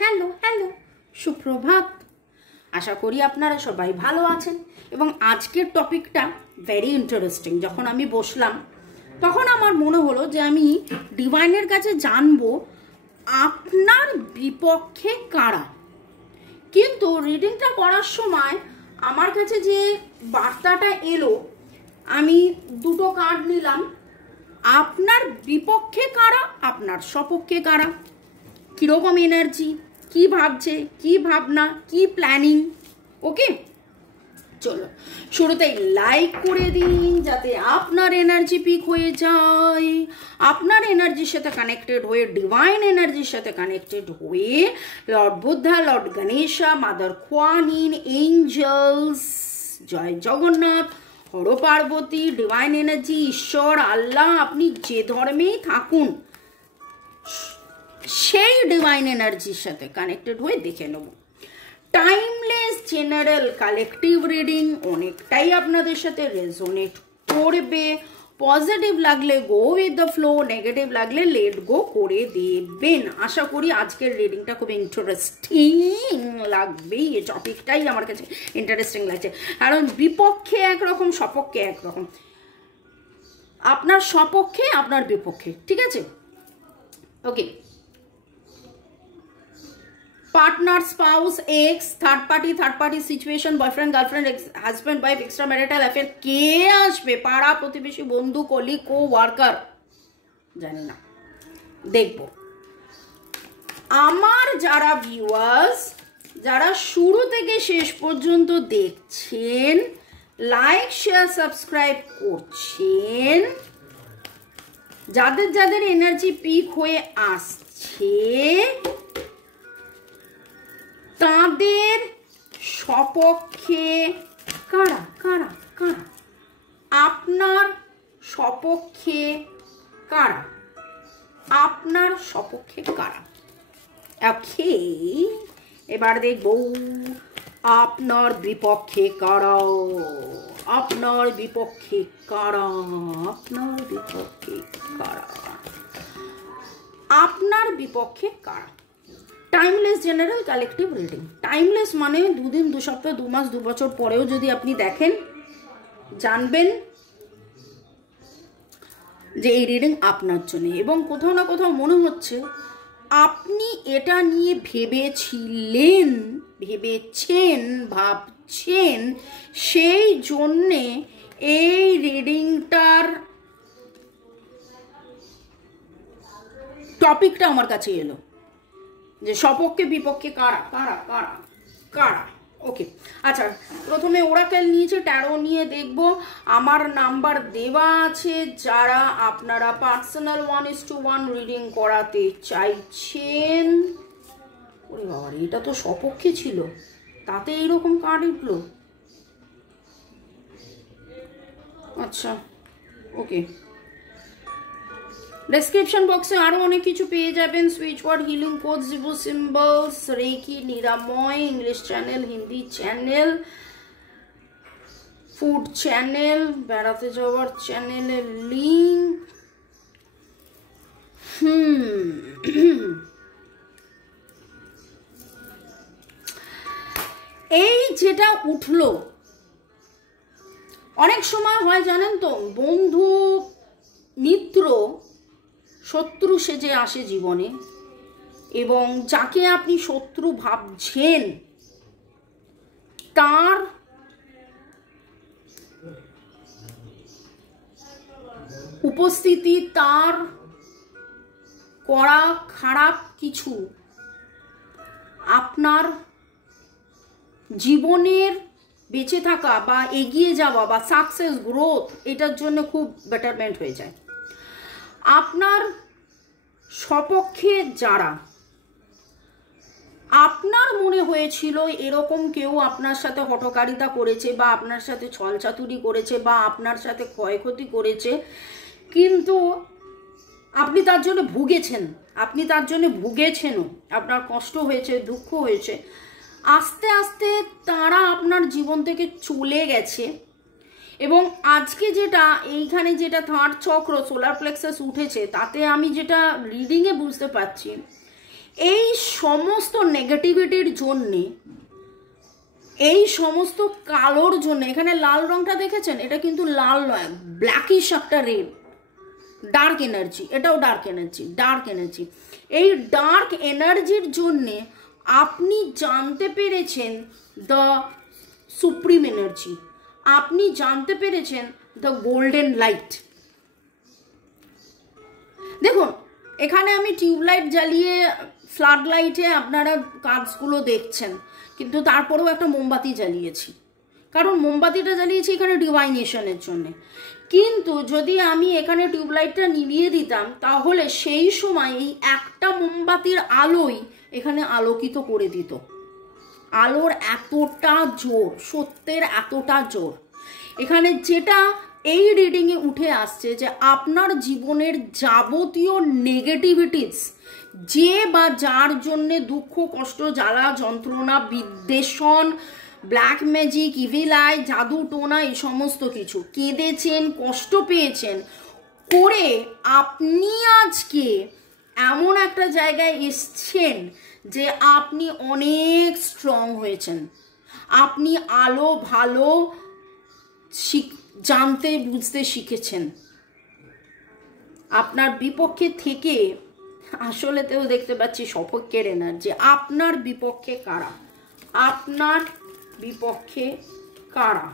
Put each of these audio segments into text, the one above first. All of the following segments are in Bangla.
হ্যালো হ্যালো, সুপ্রভাত। আশা করি আপনারা সবাই ভালো আছেন এবং আজকের টপিকটা ভেরি ইন্টারেস্টিং। যখন আমি বসলাম তখন আমার মনে হলো যে আমি ডিভাইনের কাছে জানবো আপনার বিপক্ষে কারা। কিন্তু রিডিংটা করার সময় আমার কাছে যে বার্তাটা এলো, আমি দুটো কার্ড নিলাম। আপনার বিপক্ষে কারা, আপনার সপক্ষে কারা, কীরকম এনার্জি, কি ভাবছে, কি ভাবনা, কি প্ল্যানিং। ওকে, চলো শুরুতেই লাইক করে দিন যাতে আপনার এনার্জি পিক হয়ে যায়। আপনার এনার্জির সাথে কানেক্টেড হয়ে, ডিভাইন এনার্জির সাথে কানেক্টেড হয়ে lord Buddha, lord Ganesha, mother Kuan Yin, angels, জয় জগন্নাথ, হর পার্বতী, ডিভাইন এনার্জি, ঈশ্বর, আল্লাহ, আপনি যে ধর্মেই থাকুন সেই ডিভাইন এনার্জির সাথে কানেক্টেড হয়ে দেখে নেব। টাইমলেস জেনারেল কালেকটিভ রিডিং অনেকটাই আপনাদের সাথে রেজোনেট করবে। পজিটিভ লাগলে go with the flow, negative লাগলে লেট গো করে দেবেন। আশা করি আজকের রিডিংটা খুব ইন্টারেস্টিং লাগবে। এই টপিকটাই আমার কাছে ইন্টারেস্টিং লাগছে, কারণ বিপক্ষে একরকম, সপক্ষে একরকম। আপনার সপক্ষে, আপনার বিপক্ষে, ঠিক আছে? Okay, partner, spouse, ex, third party situation, boyfriend, girlfriend, husband, wife, extra marital affair, কে আসবে? পাড়া প্রতিবেশী, বন্ধু, কলিগ, কো ওয়ার্কার, জানি না, দেখব। আমার যারা ভিউয়ার্স, যারা শুরু থেকে শেষ পর্যন্ত দেখছেন, লাইক শেয়ার সাবস্ক্রাইব করছেন, যাদের যাদের এনার্জি পিক হয়ে আসছে তাদের সপক্ষে কারা কারা কারা, আপনার সপক্ষে কারা, আপনার সপক্ষে কারা। ওকে, এবার দেখব আপনার বিপক্ষে কারা, আপনার বিপক্ষে কারা, আপনার বিপক্ষে কারা, আপনার বিপক্ষে কারা। Timeless general collective reading. Timeless মানে দুদিন, দু সপ্তাহ, 2 মাস, 2 বছর পরেও যদি আপনি দেখেন, জানবেন যে এই রিডিং আপনার জন্য। এবং কোথাও না কোথাও মনে হচ্ছে আপনি এটা নিয়ে ভেবেছিলেন, ভেবেছেন, ভাবছেন, সেই জন্যে এই রিডিংটার টপিকটা আমার কাছে এলো যে সপক্ষে বিপক্ষে কারা কারা কারা কারা। ওকে, আচ্ছা, প্রথমে ওরাকেল নিয়েছে, ট্যারো নিয়ে দেখব। আমার নাম্বার দেওয়া আছে, যারা আপনারা পার্সোনাল 1:1 রিডিং করাতে চাইছেন। ওরে বাবা, এটা তো সপক্ষে ছিল, তাতে এইরকম কার্ড উঠলো। আচ্ছা, ওকে, ডেসক্রিপশন বক্সে আরো অনেক কিছু পেয়ে যাবেন। Switch word, healing code, Zibu symbols, reiki, নিরাময়, English channel, Hindi channel, food channel, বেড়াতে যাওয়ার চ্যানেলের লিঙ্ক। এই যেটা উঠলো, অনেক সময় হয় জানেন তো, বন্ধু, মিত্র, শত্রু সেজে আসে জীবনে, এবং যাকে আপনি শত্রু ভাবছেন তার উপস্থিতি, তার করা খারাপ কিছু আপনার জীবনের বেঁচে থাকা বা এগিয়ে যাওয়া বা সাকসেস, গ্রোথ, এটার জন্য খুব বেটারমেন্ট হয়ে যায়। আপনার সপক্ষে যারা, আপনার মনে হয়েছিল এরকম কেউ আপনার সাথে হঠকারিতা করেছে বা আপনার সাথে ছলচাতুরি করেছে বা আপনার সাথে ক্ষয়ক্ষতি করেছে, কিন্তু আপনি তার জন্য ভুগেছেন, আপনি তার জন্য ভুগেছেনও, আপনার কষ্ট হয়েছে, দুঃখ হয়েছে। আস্তে আস্তে তারা আপনার জীবন থেকে চলে গেছে। এবং আজকে যেটা এইখানে যেটা থার্ড চক্র সোলার প্লেক্সাস উঠেছে, তাতে আমি যেটা রিডিংয়ে বুঝতে পারছি, এই সমস্ত নেগেটিভিটির জন্যে, এই সমস্ত কালোর জন্য, এখানে লাল রংটা দেখেছেন, এটা কিন্তু লাল নয়, ব্ল্যাকিশ একটা রেড, ডার্ক এনার্জি, এটাও ডার্ক এনার্জি, ডার্ক এনার্জি। এই ডার্ক এনার্জির জন্যে আপনি জানতে পেরেছেন দ্য সুপ্রিম এনার্জি, আপনি জানতে পেরেছেন দ্য গোল্ডেন লাইট। দেখুন এখানে আমি টিউবলাইট জ্বালিয়ে, ফ্লাড লাইটে আপনারা কাজগুলো দেখছেন, কিন্তু তারপরেও একটা মোমবাতি জ্বালিয়েছি, কারণ মোমবাতিটা জ্বালিয়েছি এখানে ডিভাইনেশনের জন্য। কিন্তু যদি আমি এখানে টিউবলাইটটা নিভিয়ে দিতাম, তাহলে সেই সময় এই একটা মোমবাতির আলোই এখানে আলোকিত করে দিত। আলোর এতটা জোর, সত্যের এতটা জোর। এখানে যেটা এই রিডিংয়ে উঠে আসছে যে আপনার জীবনের যাবতীয় নেগেটিভিটিস, যে বা যার জন্যে দুঃখ, কষ্ট, জ্বালা, যন্ত্রণা, বিদ্বেষণ, ব্ল্যাক ম্যাজিক, ইভিল আই, জাদু টোনা, এই সমস্ত কিছু কেঁদেছেন, কষ্ট পেয়েছেন করে আপনি আজকে এমন একটা জায়গায় এসছেন যে আপনি অনেক স্ট্রং হয়েছেন। আপনি আলো ভালো জানতে বুঝতে শিখেছেন। আপনার বিপক্ষে থেকে আসলেতেও দেখতে পাচ্ছি সপক্ষের এনার্জি। আপনার বিপক্ষে কারা? আপনার বিপক্ষে কারা?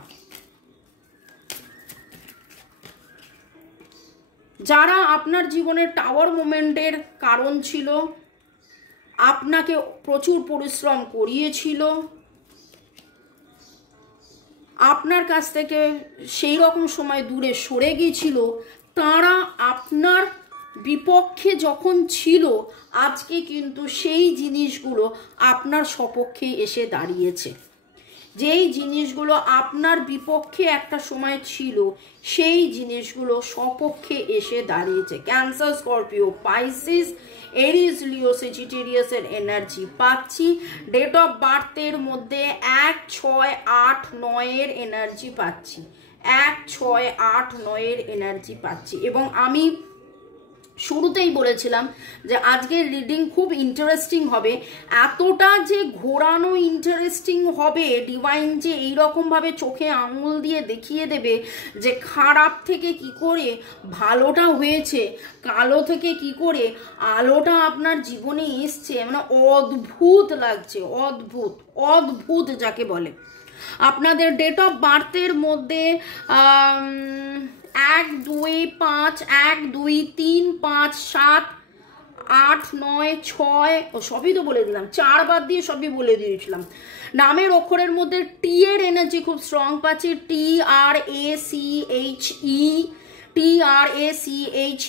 যারা আপনার জীবনের টাওয়ার মোমেন্টের কারণ ছিল, আপনাকে প্রচুর পরিশ্রম করিয়েছিল, আপনার কাছ থেকে সেই রকম সময় দূরে সরে গিয়েছিল, তারা আপনার বিপক্ষে যখন ছিল, আজকে কিন্তু সেই জিনিসগুলো আপনার সপক্ষে এসে দাঁড়িয়েছে। যেই জিনিসগুলো আপনার বিপক্ষে একটা সময় ছিল, সেই জিনিসগুলো সপক্ষে এসে দাঁড়িয়েছে। ক্যান্সার, স্করপিও, পাইসিস, এরিস, লিও, সেজিটেরিয়াসের এনার্জি পাচ্ছি। ডেট অফ বার্থের মধ্যে 1, 6, 8, 9 এনার্জি পাচ্ছি। 1, 6, 8, 9 এনার্জি পাচ্ছি। এবং আমি শুরুতেই বলেছিলাম যে আজকের রিডিং খুব ইন্টারেস্টিং হবে। এতটা যে ঘোরানো ইন্টারেস্টিং হবে, ডিভাইন যে এইরকমভাবে চোখে আঙুল দিয়ে দেখিয়ে দেবে যে খারাপ থেকে কি করে ভালোটা হয়েছে, কালো থেকে কি করে আলোটা আপনার জীবনে এসছে, মানে অদ্ভুত লাগছে, অদ্ভুত, অদ্ভুত যাকে বলে। আপনাদের ডেট অফ বার্থের মধ্যে 1, 2, 5, 1, 2, 3, 5, 7, 8, 9, 6, ও সবই তো বলে দিলাম, 4 বাদ দিয়ে সবই বলে দিয়েছিলাম। নামের অক্ষরের মধ্যে টি এর এনার্জি খুব স্ট্রং পাচ্ছি। TRACHE, TRACHE,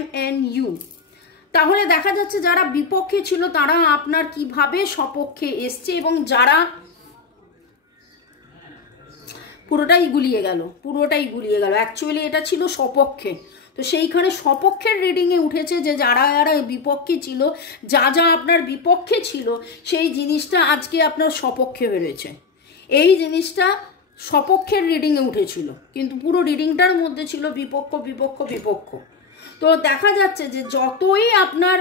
MNU। তাহলে দেখা যাচ্ছে যারা বিপক্ষে ছিল তারা আপনার কিভাবে সপক্ষে এসছে, এবং যারা পুরোটাই গুলিয়ে গেল, পুরোটাই গুলিয়ে গেল। অ্যাকচুয়ালি এটা ছিল সপক্ষে, তো সেইখানে সপক্ষের রিডিংয়ে উঠেছে যে যারা যারা বিপক্ষে ছিল, যা যা আপনার বিপক্ষে ছিল, সেই জিনিসটা আজকে আপনার সপক্ষে বেরোয়েছে। এই জিনিসটা সপক্ষের রিডিংয়ে উঠেছিল, কিন্তু পুরো রিডিংটার মধ্যে ছিল বিপক্ষ, বিপক্ষ, বিপক্ষ। তো দেখা যাচ্ছে যে যতই আপনার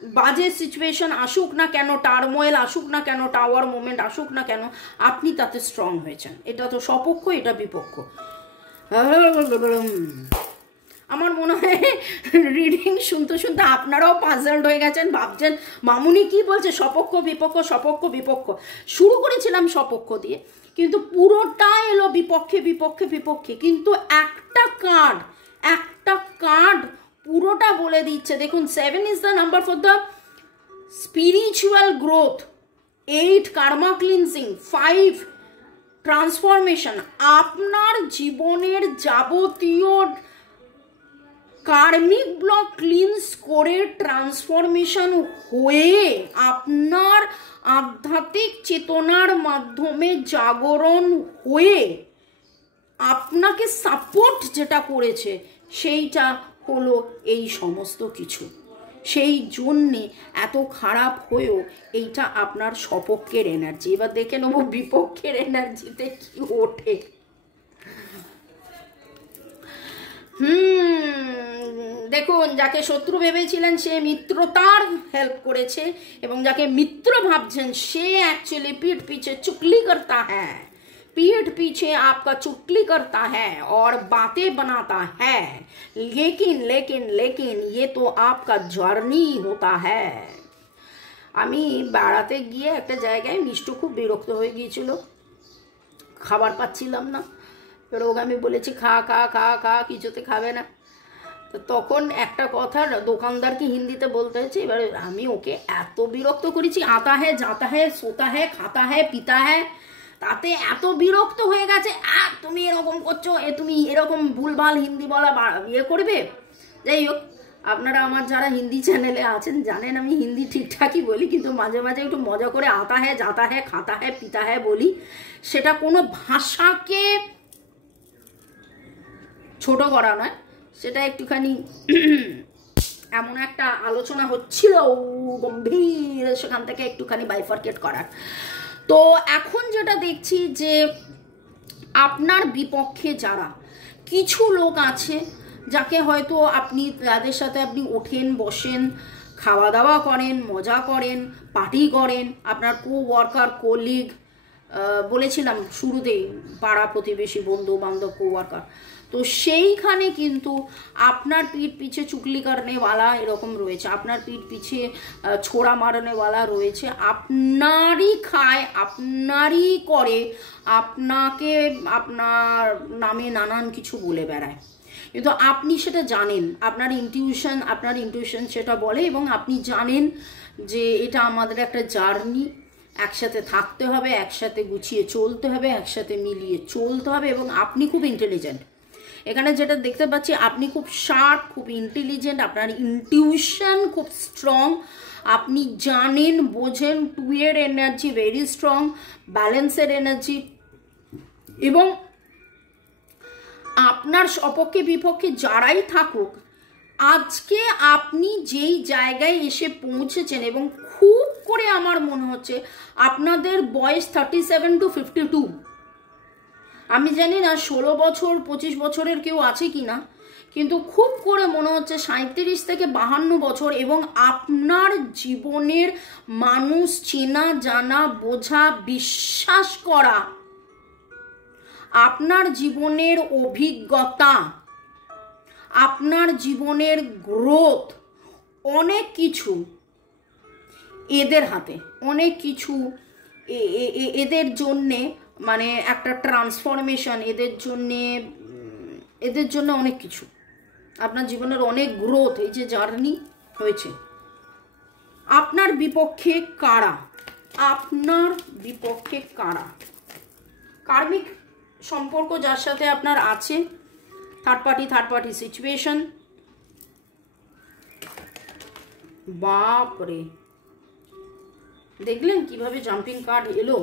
বাজে সিচুয়েশন আসুক না কেন, টার্মোয়েল আসুক না কেন, টাওয়ার মোমেন্ট আসুক না কেন, আপনি তাতে স্ট্রং হয়েছেন। এটা তো সপক্ষ, এটা বিপক্ষ। আমার মনে হয় রিডিং শুনতে শুনতে আপনারাও পাজলড হয়ে গেছেন, ভাবছেন মামুনি কি বলছে, সপক্ষ বিপক্ষ, সপক্ষ বিপক্ষ। শুরু করেছিলাম সপক্ষ দিয়ে, কিন্তু পুরোটা এলো বিপক্ষে, বিপক্ষে, বিপক্ষে। কিন্তু একটা কার্ড পুরোটা বলে দিচ্ছে। দেখুন, 7 is the number for the spiritual growth, 8 karma cleansing, 5 transformation. আপনার জীবনের যাবতীয় কার্মিক ব্লক ক্লিনস করে ট্রান্সফরমেশন হয়ে আপনার আধ্যাত্মিক চেতনার মাধ্যমে জাগরণ হয়ে আপনাকে সাপোর্ট যেটা করেছে সেইটা হলো এই সমস্ত কিছু। সেই জন্যে এত খারাপ হয়েও এইটা আপনার সপক্ষের এনার্জি। এবার দেখে নেব বিপক্ষের এনার্জিতে কি ওঠে। দেখুন, যাকে শত্রু ভেবেছিলেন সে মিত্রতার হেল্প করেছে, এবং যাকে মিত্র ভাবছেন সে অ্যাকচুয়ালি पीठ पीछे चुगली करता है, पीठ पीछे आपका चुगली करता है और बातें बनाता है। लेकिन लेकिन लेकिन ये तो आपका जर्नी होता है। আমি বেড়াতে গিয়ে একটা জায়গায় মিষ্টু খুব বিরক্ত হয়ে গিয়েছিল, খাবার পাচ্ছিলাম না। এবার ওকে আমি বলেছি খা খা খা খা, কিছুতে খাবে না। তো তখন একটা কথা দোকানদারকে হিন্দিতে বলতে হয়েছে। এবার আমি ওকে এত বিরক্ত করেছি, আতা হ্যাঁ যাতা হ্যাঁ সোতা হ্যাঁ খাতা হ্যাঁ পিতা হ্যাঁ, তাতে এত বিরক্ত হয়ে গেছে, তুমি এরকম করছো, তুমি এরকম ভুলভাল হিন্দি বলা ইয়ে করবে। যাই হোক, আপনারা আমার যারা হিন্দি চ্যানেলে আছেন জানেন আমি হিন্দি ঠিকঠাকই বলি, কিন্তু মাঝে মাঝে একটু মজা করে আতা হ্যাঁ যাতা হ্যাঁ খাতা হ্যাঁ পিতা হ্যাঁ বলি। সেটা কোনো ভাষাকে ছোট করা নয়, সেটা একটুখানি এমন একটা আলোচনা হচ্ছিল গম্ভীর, সেখান থেকে একটুখানি বাইফার্কেট করার। তো এখন যেটা দেখছি যে আপনার বিপক্ষে যারা কিছু লোক আছে, যাকে হয়তো আপনি তাদের সাথে আপনি ওঠেন বসেন, খাওয়া দাওয়া করেন, মজা করেন, পার্টি করেন, আপনার ওয়ার্কার কোলিগ, বলেছিলাম শুরুতেই পাড়া প্রতিবেশী বন্ধু বান্ধব ওয়ার্কার, তো সেইখানে কিন্তু আপনার পিঠ পিছে চুগলি করনেওয়ালা এরকম রয়েছে, আপনার পিঠ পিছে ছোড়া মারনেওয়ালা রয়েছে, আপনারই খায়, আপনারই করে, আপনাকে আপনার নামে নানান কিছু বলে বেড়ায়। কিন্তু আপনি সেটা জানেন, আপনার ইনটিউশন সেটা বলে, এবং আপনি জানেন যে এটা আমাদের একটা জার্নি, একসাথে থাকতে হবে, একসাথে গুছিয়ে চলতে হবে, একসাথে মিলিয়ে চলতে হবে। এবং আপনি খুব ইন্টেলিজেন্ট, এখানে যেটা দেখতে পাচ্ছি আপনি খুব শার্প, খুব ইন্টেলিজেন্ট, আপনার ইনটিউশন খুব স্ট্রং, আপনি জানেন বোঝেন, 2 এর এনার্জি ভেরি স্ট্রং, ব্যালেন্সের এনার্জি। এবং আপনার সপক্ষে বিপক্ষে যারাই থাকুক, আজকে আপনি যেই জায়গায় এসে পৌঁছেছেন, এবং খুব করে আমার মনে হচ্ছে আপনাদের বয়স 37 to 52, আমি জানি না 16 বছর 25 বছরের কেউ আছে কি না, কিন্তু খুব করে মনে হচ্ছে 37 থেকে 52 বছর। এবং আপনার জীবনের মানুষ চেনা জানা বোঝা বিশ্বাস করা, আপনার জীবনের অভিজ্ঞতা, আপনার জীবনের গ্রোথ, অনেক কিছু এদের হাতে, অনেক কিছু এদের জন্যে, মানে একটা ট্রান্সফরমেশন এদের জন্য অনেক কিছু, আপনার জীবনের অনেক গ্রোথ, এই যে জার্নি হয়েছে। আপনার বিপক্ষে কারা, আপনার বিপক্ষে কারা, কার্মিক সম্পর্ক যার সাথে আপনার আছে, থার্ড পার্টি সিচুয়েশন। বাপরে, দেখলেন কিভাবে জাম্পিং কার্ড এলো।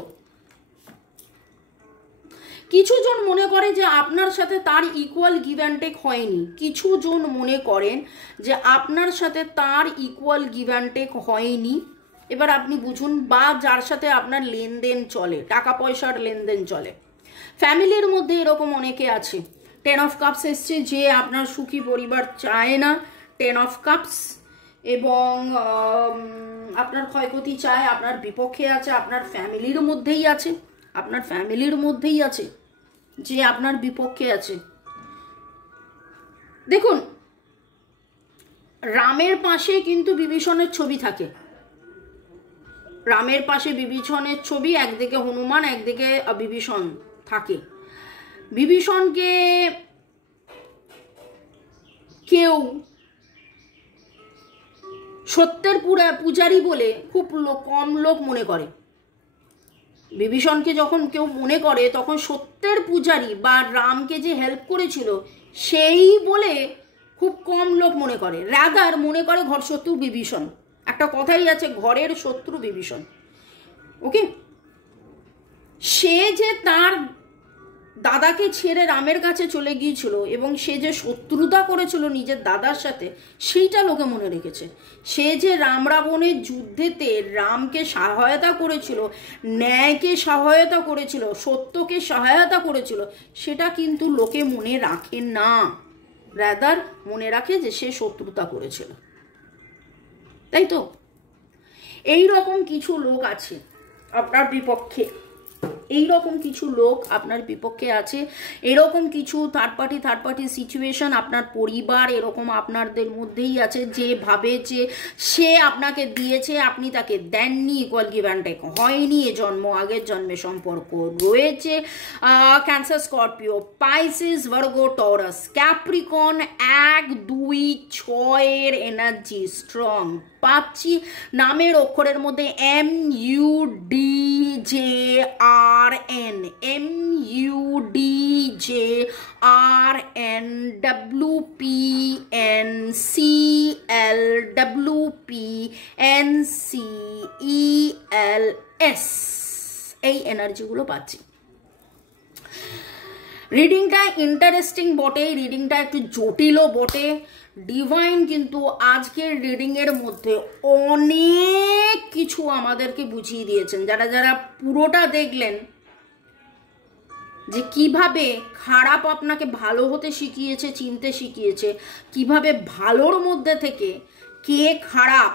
কিছু জন মনে করে যে আপনার সাথে তার ইকুয়াল গিভ অ্যান্ড টেক হয়নি, কিছু জন মনে করেন যে আপনার সাথে তার ইকুয়াল গিভ অ্যান্ড টেক হয়নি। এবার আপনি বুঝুন, বা যার সাথে আপনার লেনদেন চলে, টাকা পয়সার লেনদেন চলে। ফ্যামিলির মধ্যে এরকম অনেকে আছে। 10 অফ কাপস এসছে, যে আপনার সুখী পরিবার চায় না, 10 অফ কাপস, এবং আপনার ক্ষয়ক্ষতি চায়, আপনার বিপক্ষে আছে, আপনার ফ্যামিলির মধ্যেই আছে, আপনার ফ্যামিলির মধ্যেই আছে যে আপনার বিপক্ষে আছে। দেখুন, রামের পাশে কিন্তু বিভীষণের ছবি থাকে, রামের পাশে বিভীষণের ছবি, একদিকে হনুমান একদিকে বিভীষণ থাকে। বিভীষণকে কেউ সত্যের পূজারী বলে খুব কম লোক মনে করে। বিভীষণকে যখন কেউ মনে করে তখন সত্যের পূজারী বা রামকে যে হেল্প করেছিল সেই বলে খুব কম লোক মনে করে, রাদার মনে করে ঘর শত্রু বিভীষণ। একটা কথাই আছে, ঘরের শত্রু বিভীষণ। ওকে, সে যে তার দাদাকে ছেড়ে রামের কাছে চলে গিয়েছিল এবং সে যে শত্রুতা করেছিল নিজের দাদার সাথে, সেইটা লোকে মনে রেখেছে। সে যে রাম রাবণের যুদ্ধেতে রামকে সহায়তা করেছিল, ন্যায়কে সহায়তা করেছিল, সত্যকে সহায়তা করেছিল, সেটা কিন্তু লোকে মনে রাখে না। রাদার মনে রাখে যে সে শত্রুতা করেছিল, তাই তো? এই রকম কিছু লোক আছে আপনার বিপক্ষে, এই রকম কিছু লোক আপনার বিপক্ষে আছে, এরকম কিছু থার্ড পার্টি সিচুয়েশন আপনার পরিবার এরকম আপনাদের মধ্যেই আছে, যে ভাবে যে সে আপনাকে দিয়েছে আপনি তাকে দেননি, ইকুয়াল গিভ অ্যান্ড টেক হয়নি, এ জন্ম আগের জন্মে সম্পর্ক রয়েছে। Cancer, Scorpio, Pisces, Virgo, Taurus, Capricorn 1, 2, 6 energy strong পাচ্ছি। নামের অক্ষরের মধ্যে MUDJRN, MUDJRN, WPNCL, WPNCELS, এই এনার্জিগুলো পাচ্ছি। রিডিংটা ইন্টারেস্টিং বটে, রিডিংটা একটু জটিলও বটে। ডিভাইন কিন্তু আজকের রিডিংয়ের মধ্যে অনেক কিছু আমাদেরকে বুঝিয়ে দিয়েছেন। যারা যারা পুরোটা দেখলেন, যে কিভাবে খারাপ আপনাকে ভালো হতে শিখিয়েছে, চিনতে শিখিয়েছে, কিভাবে ভালোর মধ্যে থেকে কে খারাপ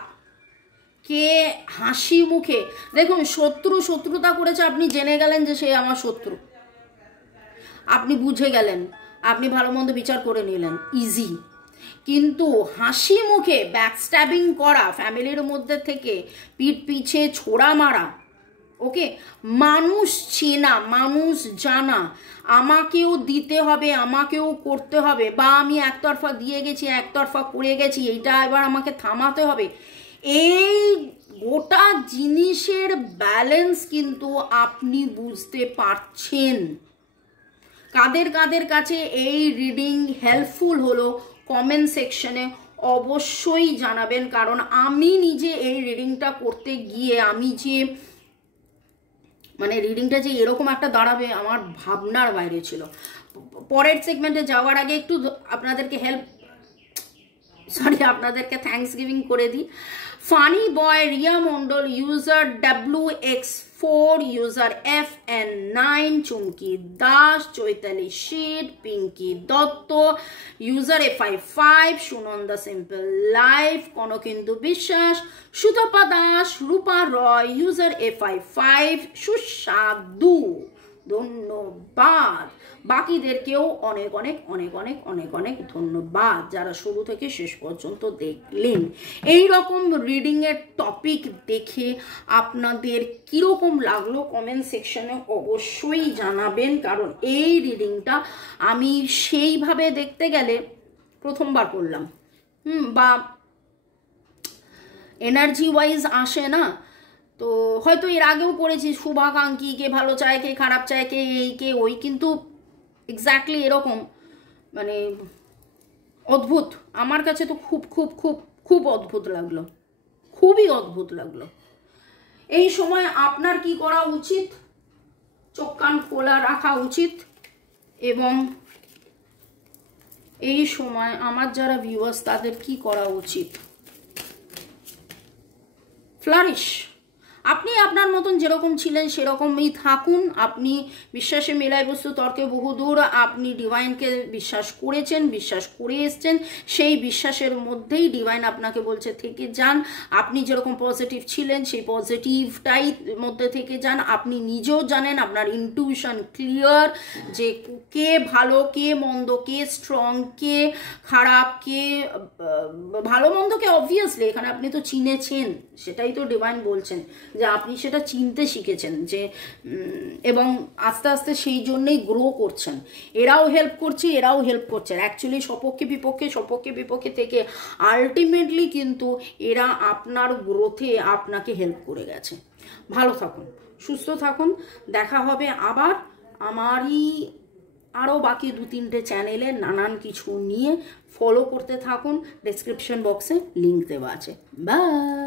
কে হাসি মুখে, দেখুন শত্রুতা করেছে, আপনি জেনে গেলেন যে সে আমার শত্রু, আপনি বুঝে গেলেন, আপনি ভালো মন্দ বিচার করে নিলেন, ইজি। কিন্তু হাসি মুখে ব্যাকস্ট্যাবিং করা, ফ্যামিলির মধ্যে থেকে পিঠ পিছে ছোড়া মারা, ওকে, মানুষ চেনা, মানুষ জানা, আমাকেও দিতে হবে, আমাকেও করতে হবে, বা আমি একতরফা দিয়ে গেছি, একতরফা করে গেছি, এইটা এবার আমাকে থামাতে হবে, এই গোটা জিনিসের ব্যালেন্স কিন্তু আপনি বুঝতে পারছেন। কাদের কাদের কাছে এই রিডিং হেল্পফুল হলো কমেন্ট সেকশনে অবশ্যই জানাবেন, কারণ আমি নিজে এই রিডিংটা করতে গিয়ে আমি যে মানে রিডিংটা যে এরকম একটা দাঁড়াবে আমার ভাবনার বাইরে ছিল। পরের সেগমেন্টে যাওয়ার আগে একটু আপনাদেরকে আপনাদেরকে থ্যাঙ্কস গিভিং করে দিই। Funny boy, Riya Mondal, user WX4, user FN9, Chumki Das, Chaitali Sheet, Pinki Dutta, user FI5, Sunanda simple life, Kanakindu Biswas, Sutapa Das, Rupa Roy, user FI5, সুস্বাদু, ধন্যবাদ। বাকিদেরকেও অনেক অনেক অনেক অনেক অনেক অনেক ধন্যবাদ যারা শুরু থেকে শেষ পর্যন্ত দেখলেন। এই রকম রিডিংয়ের টপিক দেখে আপনাদের কীরকম লাগলো কমেন্ট সেকশনে অবশ্যই জানাবেন, কারণ এই রিডিংটা আমি সেইভাবে দেখতে গেলে প্রথমবার করলাম, বা এনার্জি ওয়াইজ আসে না, তো হয়তো এর আগেও করেছি শুভাকাঙ্ক্ষী, কে ভালো চায়, কে খারাপ চায়, কে এই কে ওই, কিন্তু এক্স্যাক্টলি এরকম মানে অদ্ভুত আমার কাছে তো খুব খুব খুব খুব অদ্ভুত লাগলো, খুবই অদ্ভুত লাগলো। এই সময় আপনার কি করা উচিত? চোখ কান খোলা রাখা উচিত, এবং এই সময় আমার যারা ভিউয়ার্স তাদের কি করা উচিত? ফ্লারিশ। আপনি আপনার মতন যেরকম ছিলেন সেরকমই থাকুন। আপনি বিশ্বাসে মেলায় বস্তু তর্কে বহুদূর, আপনি ডিভাইনকে বিশ্বাস করেছেন, বিশ্বাস করে এসছেন, সেই বিশ্বাসের মধ্যেই ডিভাইন আপনাকে বলছে থেকে যান। আপনি যেরকম পজিটিভ ছিলেন সেই পজিটিভটাই মধ্যে থেকে যান। আপনি নিজেও জানেন, আপনার ইনটিউশন ক্লিয়ার, যে কে ভালো, কে মন্দ, কে স্ট্রং, কে খারাপ, কে ভালো মন্দকে অবভিয়াসলি এখানে আপনি তো চিনেছেন, সেটাই তো ডিভাইন বলছেন যে আপনি সেটা চিনতে শিখেছেন, যে এবং আস্তে আস্তে সেই জন্যই গ্রো করছেন। এরাও হেল্প করছে, এরাও হেল্প করছে, অ্যাকচুয়ালি সপক্ষে বিপক্ষে থেকে আলটিমেটলি কিন্তু এরা আপনার গ্রোথে আপনাকে হেল্প করে গেছে। ভালো থাকুন, সুস্থ থাকুন, দেখা হবে আবার আমারই আরও বাকি 2-3টে চ্যানেলে নানান কিছু নিয়ে। ফলো করতে থাকুন, ডেসক্রিপশন বক্সে লিঙ্ক দেওয়া আছে। বাই।